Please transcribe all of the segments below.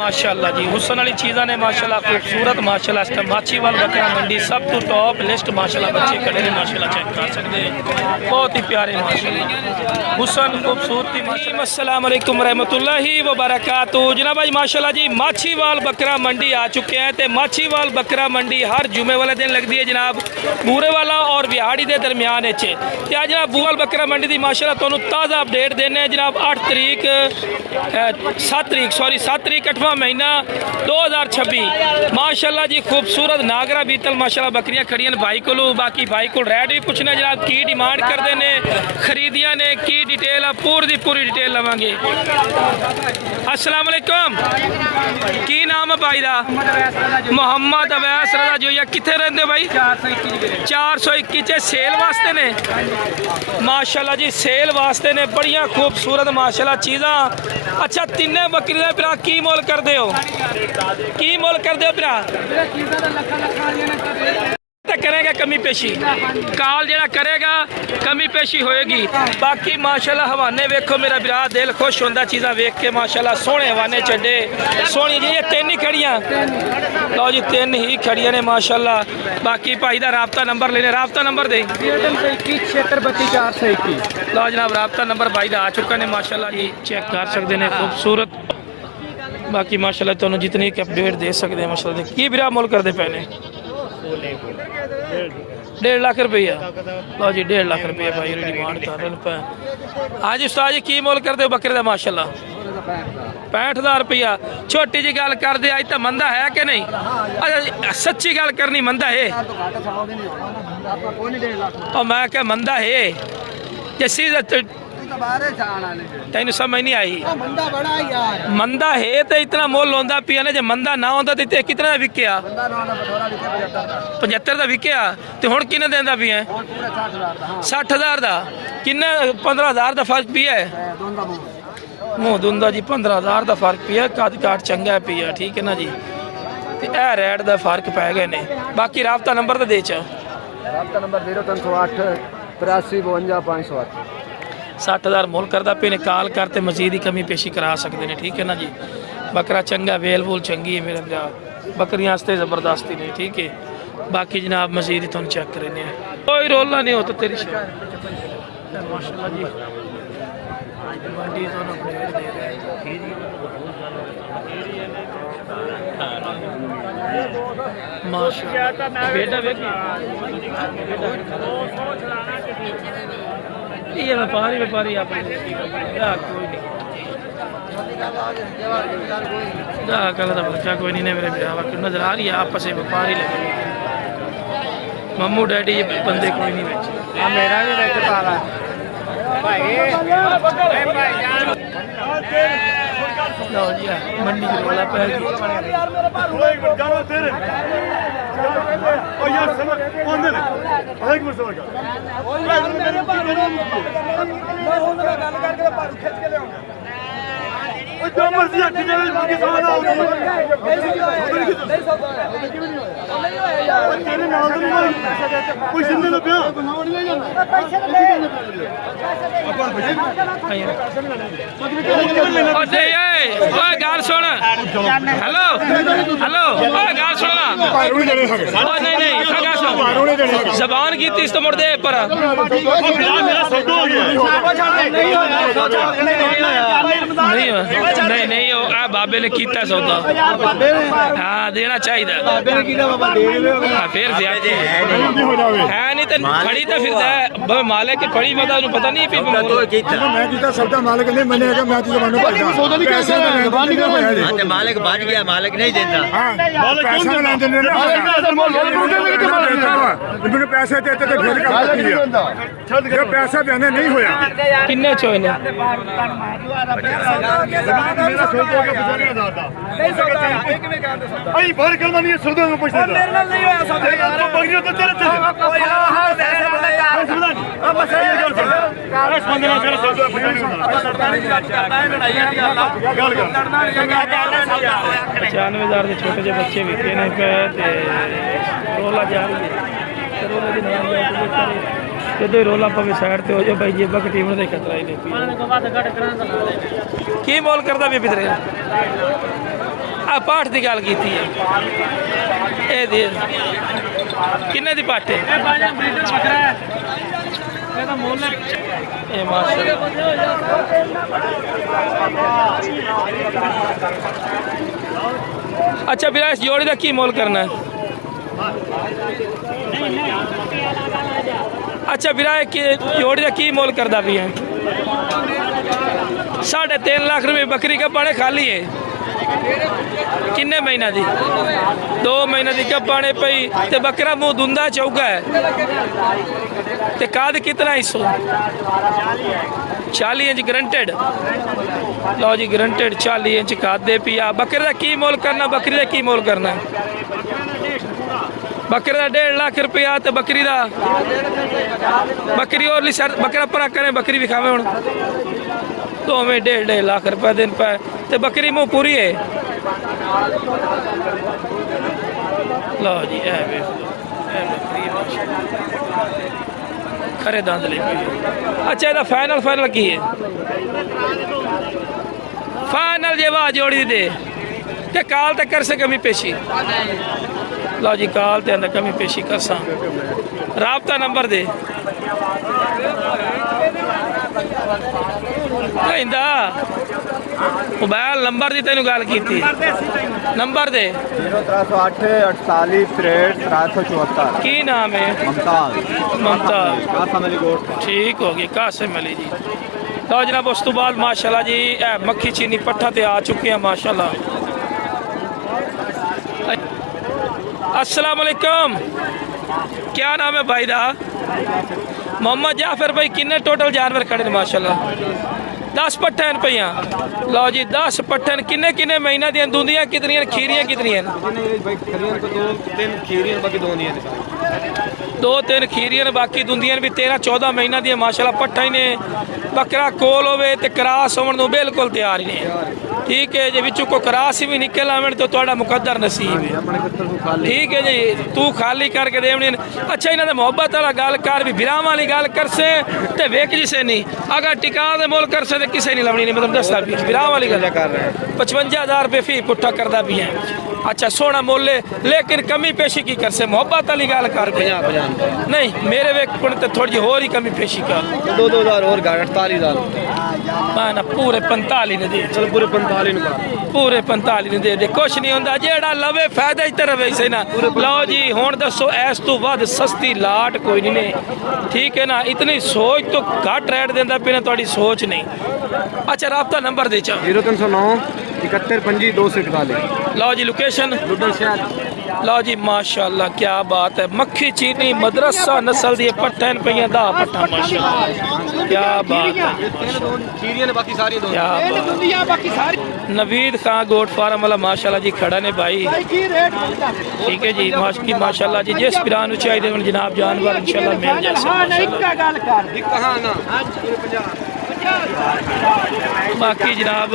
माशाल्लाह जी हुसन वाली चीज़ा ने माशाल्लाह खूबसूरत माशाल्लाह इस टाइम माछीवाल बकरा मंडी सब तो टॉप लिस्ट माशाल्लाह बच्चे खड़े ने माशाल्लाह चेक कर सकते हैं बहुत ही प्यारे माशाल्लाह हुसन खूबसूरती माशाल्लाह। अस्सलाम वालेकुम रहमतुल्लाहि व बरकातुहू। जनाब भाई माशाल्लाह जी माछीवाल बकरा मंडी आ चुके हैं तो माछीवाल बकरा मंडी हर जुमे वाले दिन लगती है जनाब बूरे वाला और बिहाड़ी के दरम्यान इच्छे तो आज जनाब बूवाल बकरा मंडी की माशाल्लाह तुहानू ताज़ा अपडेट देने जनाब 7 तरीक 8वां महीना 2026 माशाल्लाह जी खूबसूरत नागरा बीतल माशाल्लाह बकरियां खड़ियां भाई को बाकी भाई को रेट भी पूछना जनाब की डिमांड करते हैं खरीदियां ने की डिटेल है पूरी डिटेल लवांगे। अस्सलाम वालेकुम की नाम है भाई दा? मोहम्मद अवैस रजा जो या किथे रहंदे भाई? 421 सेल वास्ते ने माशाल्लाह जी सेल वास्ते ने बढ़िया खूबसूरत माशाल्लाह चीज़ा। अच्छा तिन्ने बकरियां भरा की मोल कर दे हो की मोल कर दे भरा करेगा कमी पेशी काल जरा करेगा कमी पेशी होएगी बाकी माशाल्लाह हवाने वेखो मेरा बिरा दिल खुश होंदा चीज़ा वेख के माशाल्लाह सोहने हवाने चढ़े सोहनी जी ये 3 ही खड़ियां लो जी 3 ही खड़ियां ने माशाल्लाह। बाकी भाई का राबता नंबर लेने राबता नंबर दे 7632 लो जनाब राबता नंबर भाई का आ चुका ने माशाल्लाह जी चेक कर सकते हैं खूबसूरत। बाकी माशाल्लाह तुहानू जितनी अपडेट दे सकते हैं माशाल्लाह की बिरा मोल करते पे ने 1.5 लाख रुपया लो जी 1.5 लाख रुपया भाई डिमांड कर रहे पे। हाँ जी उस्ताद जी की मोल करते हो बकरे का माशाल्लाह 65,000 रुपया। छोटी जी गल कर दे अज तो मंदा है कि नहीं? अच्छा सच्ची गल करनी मंदा है और मैं क्या मंदा है जैसी तेन समझ नहीं आई मंदा है तो इतना मोल लाता पिया ने जो मंदा ना होता तो कितना विकया 75 का विकया तो हुण किन्ने देंदा पिया 60,000 का किन्ना 15,000 का फर्क पिया है मूँह दुंदा जी 15,000 का फर्क पिया कद काट चंगा पिया ठीक है ना जी तो यह रेट का फर्क पै गए ने। बाकी राबता नंबर तो दे राबता नंबर 0308 83 52 508 60,000 मोल करता पे ने कॉल करते मजीद ही कमी पेशी करा सकते हैं ठीक है ना जी। बकरा चंगा वेल वूल चंगी है मेरे भरा बकरियां आस्ते ज़बरदस्ती नहीं ठीक है। बाकी जनाब मजीद ही तुम चेक करें कोई रोला नहीं होता तेरी माशाल्लाह जी मंडी माशाल्लाह बेटा ये व्यापारी आप कोई नहीं कल का बच्चा कोई नहीं मेरे नजर आ रही है आपस में व्यापारी लगे मम्मू डैडी ये बंदे कोई नहीं बेचे मेरा भी मंडी की रोला पै गाल सुन हेलो हेलो गाल सुन नहीं जबान की तीस तो मुड़ दे पर नहीं बाबे ने किया सौदा हाँ देना चाहिए फिर है नहीं तो खड़ी तो फिर मालिक की खड़ी पता नहीं मालिक बच गया मालिक नहीं देता पैसे देते तो फिर पैसा देने नहीं होया किन्ने चोए ने $95,000 के छोटे जे बच्चे विके ने पे रोला जा रही है रोला दी नाम जो रोला पवे साइड ते हो जाओ भाई जेबा की टीम ने खतरा ही नहीं की मोल करदा भी बिदरे ਪਾਠ ਦੀ ਗੱਲ ਕੀਤੀ ਹੈ ਇਹ ਦੇ ਕਿੰਨੇ ਦੀ ਪਾਠ ਹੈ ਇਹ माशाअल्लाह। अच्छा ਵੀਰਾ ਇਸ ਜੋੜੀ ਦਾ ਕੀ ਮੁੱਲ ਕਰਨਾ ਹੈ अच्छा ਵੀਰਾ ਕਿ ਜੋੜੀ ਦਾ ਕੀ ਮੁੱਲ ਕਰਦਾ ਵੀ ਹੈ 3.5 लाख रुपए बकरी का बड़े खाली है किन्ने महीना दी 2 महीने दी कब बाने पई ते बकरा मुंह दुंदा चौगा है ते काद कितना हिस्सो 40 इंच ग्रंटेड लो जी ग्रंटेड 40 इंच काद दे पिया बकरे का की मोल करना बकरी का की मोल करना बकरे का 1.5 लाख रुपया ते बकरी का बकरी और बकरा परा करें बकरी भी खावे हुण तो में 1.5 लाख रुपया दिन पे ते बकरी मुँह पूरी है लो जी खरे दंद ले अच्छा ਇਹਦਾ फाइनल की है फाइनल जे वाह जोड़ी दे ते काल तक कर से कमी पेशी लो जी काल ते अंदर कमी पेशी कर सा राबता नंबर दे मोबाइल नंबर दी तेन गल की नंबर दे 0308 48 63 की नाम है मुमताज ठीक हो गई कासिम अली जी लो जनाब उस तो बाद माशाल्लाह जी मक्खी चीनी पट्ठा ते आ चुके हैं माशाल्लाह अस्सलाम वालेकुम क्या नाम है भाई दा मोहम्मद जाफर भाई किन्ने टोटल जानवर खड़े ने माशाल्लाह 10 पट्ठन पईयां लो जी 10 पट्ठन किन्ने किन्ने महीना दी दूंदियां कितनियां खीरियां कितनियां दो तीन खीरियां बाकी दूंदियां भी 13-14 महीना दी माशाल्लाह पट्ठा ही ने बकरा कोल होवे ते क्रास होवन नूं बिल्कुल तैयार ही ने ठीक है जी विचों को क्रास भी निकल आवन तो तुहाडा मुकद्दर नसीब है ठीक है जी तू खाली करके देवनी अच्छा इन्हां दे मोहब्बत वाला गल कर भी बिरावां वाली गल करसे ते वेख जिसे नहीं अगर टिका दे मोल करसे ते किसे नहीं लवनी नहीं मतलब दसदा भी बिरावां वाली गल कर रहे हैं 55,000 रुपए फी पुट्ठा करदा भी है अच्छा सोना मोल लेकिन कमी पेशी की करसे मोहब्बत वाली गल कर 50 नहीं मेरे वेख ते थोड़ी होर ही कमी पेशी कर 2-2000 और 48,000 ना पूरे 45 ने दे चल पूरे 45 ने दे कुछ नहीं होंदा जेड़ा लवे फायदा ही तरह वैसे ना लो जी हुण दसो ऐस तो वध सस्ती लाट कोई नहीं ने ठीक है ना इतनी सोच तो घट रेट देंदा पिना थोड़ी सोच नहीं अच्छा राब्ता नंबर दे चा 0309 71 241 लो जी लोकेशन लो जी माशाल्लाह क्या बात है मक्खी चीनी मदरसा नस्ल दी पट्ठन पईयां दा पट्ठा माशाल्लाह क्या बात है खीरियां ने बाकी सारी दो नवीद खां गोट फार्म वाला माशाल्लाह जी खड़ा ने भाई ठीक है जी माशाल्लाह जी जिस पिरान चाहिए जनाब जानवर इंशाल्लाह मिल जाए बाकी जनाब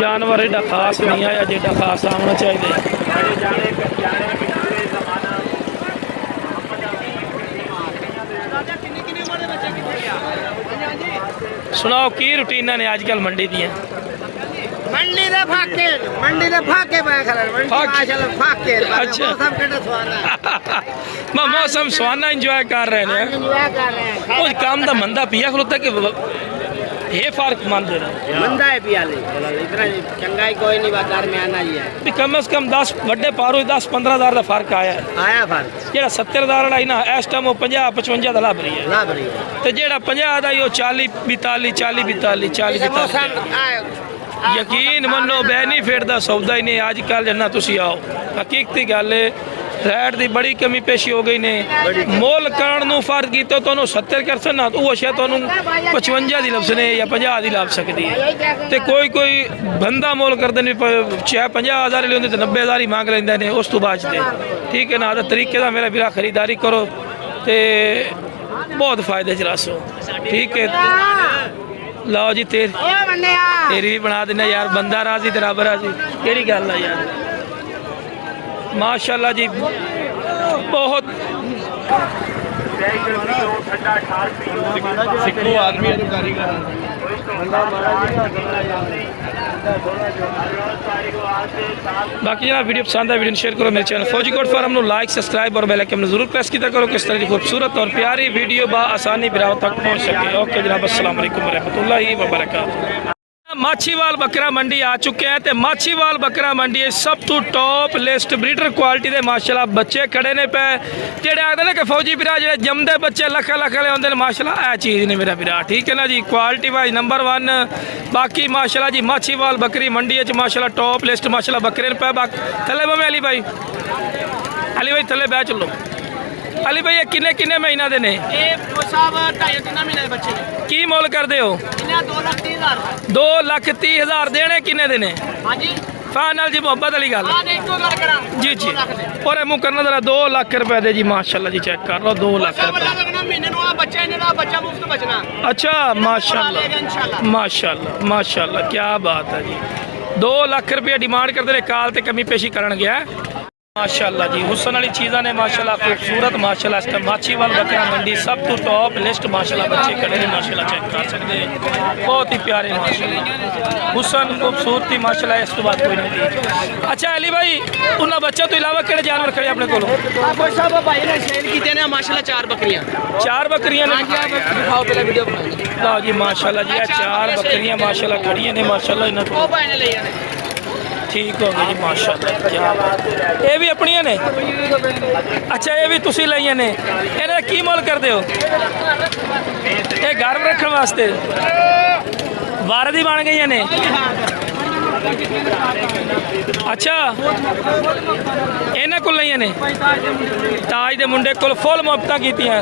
जानवर एडा खास नहीं आया जेडा खास आना चाहिए सुनाओ की रूटीना ने आजकल मंडी दियां मंडी दे फाके पे खड़े मंडी माशाल्लाह फाके अच्छा। मौसम केड़ा सुहाना मौसम सुहाना एंजॉय कर रहे हैं एंजॉय कर रहे हैं उस काम दा मंदा पिया खलोता कि ये फर्क मान दे रहा मंदा है पियाले इतना चंगाई कोई नहीं बाजार में आना ही है भी कम से कम 10 बड़े पारो 10-15,000 का फर्क आया आया फर्क जेड़ा 70,000 वाला ना इस टाइम 50-55 का लाभ रही है ना बड़ी ते जेड़ा 50 का 40-42 यकीन मनो बेनीफिट का सौदा ही नहीं अजकल जिन्ना तुसी आओ हकीकती गल है रेट की बड़ी कमी पेशी हो गई ने मोल करण फर्क की तो 70 कर सकना वो अशा तो 55 की लभसने या 50 की लभ सकती है तो कोई बंदा मोल करते हैं चाहे 50,000 ले 90,000 ही मांग लेंगे ने उस तो बचते ठीक है ना तरीके का मेरा वीरा खरीदारी करो तो बहुत फायदे च रसो ठीक है लो जी तेरी भी बना देना यार बंदा राजी ते रब राजी केड़ी गल है यार माशाल्लाह जी बहुत सिक्खो आदमी कारीगर बाकी जनाब वीडियो पसंद है वीडियो शेयर करो मेरे चैनल फौजी कोट फार्म ਨੂੰ ਲਾਈਕ ਸਬਸਕ੍ਰਾਈਬ और बेल आइकन जरूर प्रेस किया करो किस तरह की खूबसूरत और प्यारी वीडियो आसानी बिराव तक पहुंच सके। ओके जनाब अस्सलाम वालेकुम रहमतुल्लाहि व बरकातहू। माछीवाल बकरा मंडी आ चुके हैं तो माछीवाल बकरा मंडी सब तो टॉप लिस्ट ब्रीडर क्वालिटी के माशाल्लाह बच्चे खड़े ने पे जेडे आखते ने कि फौजी भरा जो जमदे बच्चे लख लख वाले होंगे माशाल्लाह यह चीज़ ने मेरा भरा ठीक है ना जी क्वालिटी वाइज नंबर 1। बाकी माशाल्लाह जी माछीवाल बकरी मंडी माशाल्लाह टॉप लिस्ट माशाल्लाह बकरे पे थले बमे अली भाई थले बह चलो अली भाई ये किन्ने किन्ने महीना दे ने की मोल कर दे हो 2,30,000 देने किन्ने देने फाइनल जी मोहब्बत वाली गल जी जी और मुँह करना जरा 2 लाख रुपए दे जी माशाल्लाह जी चेक कर लो 2 लाख अच्छा माशाल्लाह माशाल्लाह माशाल्लाह क्या बात है जी 2 लाख रुपये डिमांड करते हैं काल ते कमी पेशी करन गया माशाल्लाह जी हुसन वाली चीज़ा ने माशाल्लाह खूबसूरत माशाल्लाह इस टाइम माछीवाल बकरा मंडी सब तो टॉप लिस्ट माशाल्लाह बच्चे खड़े हैं माशाल्लाह चेक कर सकते हैं बहुत ही प्यारे माशाल्लाह हुसन खूबसूरती माशाल्लाह इस तो बात कोई नहीं थी। अच्छा अली भाई उन्होंने बच्चों तो इलावा किहड़े जानवर खड़े अपने को भाई ने सेल कीते ने माशाल्लाह 4 बकरियां 4 बकरियां दिखाओ पहले वीडियो लो जी माशाल्लाह जी 4 बकरियां माशाल्लाह खड़ी ने माशाल्लाह इन्हां ओ भाई ने ले जाने ठीक हो गई जी माशाल्लाह क्या बात है ये भी अपनियां ने अच्छा ये भी तुसी लईयां ने इहदा की मोल करदे हो ये घर में रखने वास्ते वारदी बन गई ने अच्छा इन्हां कोल लईयां ने ताज दे मुंडे कोल फुल मुहब्बतां कीतियां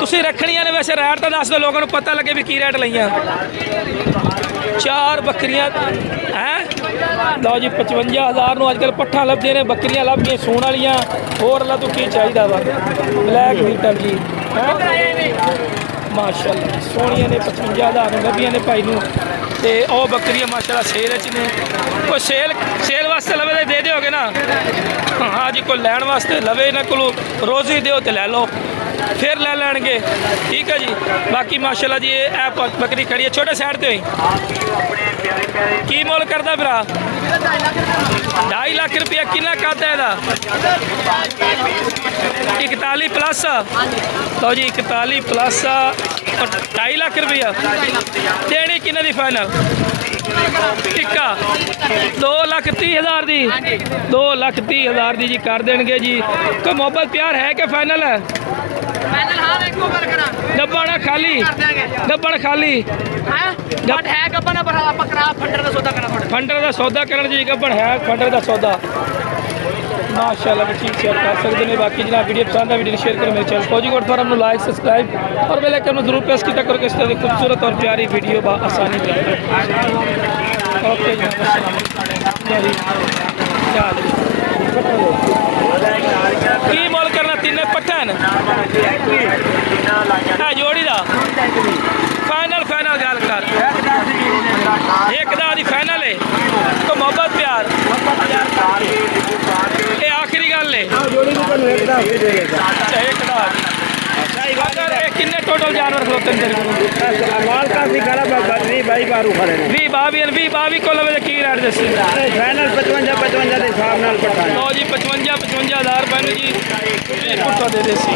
तुसी रखणियां ने वैसे रेट तो दस दो लोगों को पता लगे भी की रेट लईयां 4 बकरियां हैं लो जी 55,000 अजकल पट्ठा लभदे ने बकरियां लभ गई सूण वालियां होर अल्लाह तो की चाहिदा वा ब्लैक बीटल जी माशाल्लाह सोहणियां ने 55,000 लभियां ने भाई नूं ते ओ बकरियां माशाल्लाह सेल च ने कोई सेल वास्ते लवे दे दोगे ना हाँ जी कोई लैण वास्ते लवे इन्हां कोलों रोज़ी दिओ ते लै लो फिर ले लैणगे ठीक है जी। बाकी माशाल्लाह जी ये बकरी खड़ी है छोटे साइड ते की मोल करदा भरा 2.5 लाख रुपया कितना कहता है 41 प्लस लो जी 41 प्लस 2.5 लाख रुपया देनी किन्ने दी फाइनल टिक्का 2,30,000 दी 2,30,000 दी जी कर देंगे जी। कोई मोहब्बत प्यार है कि फाइनल है डब्बा खाली डब्बा खाली फंडर का सौदा करना जी गब्बन है फंडर का सौदा माशाल्लाह चीज़ शेयर कर सकते हैं। बाकी जनाब वीडियो पसंद है वीडियो शेयर करो मेरे चैनल फौजी कोट फार्म लाइक सब्सक्राइब और बेल आइकन जरूर प्रेस किया करो किस तरह की खूबसूरत और प्यारी वीडियो आसानी ओके की मोल करना तीन पट्ठन है जोड़ी का फाइनल फाइनल गल कर एक दा दी फाइनल है तो मोहब्बत प्यार ये आखिरी गल है अच्छा एक दा किन्ने टोटल जानवर खलोते भी को लवे की रेट दस फाइनल 55 के हिसाब नाल पट्ठा लो जी 55,000 रुपए जी पुट्ठा दे देसी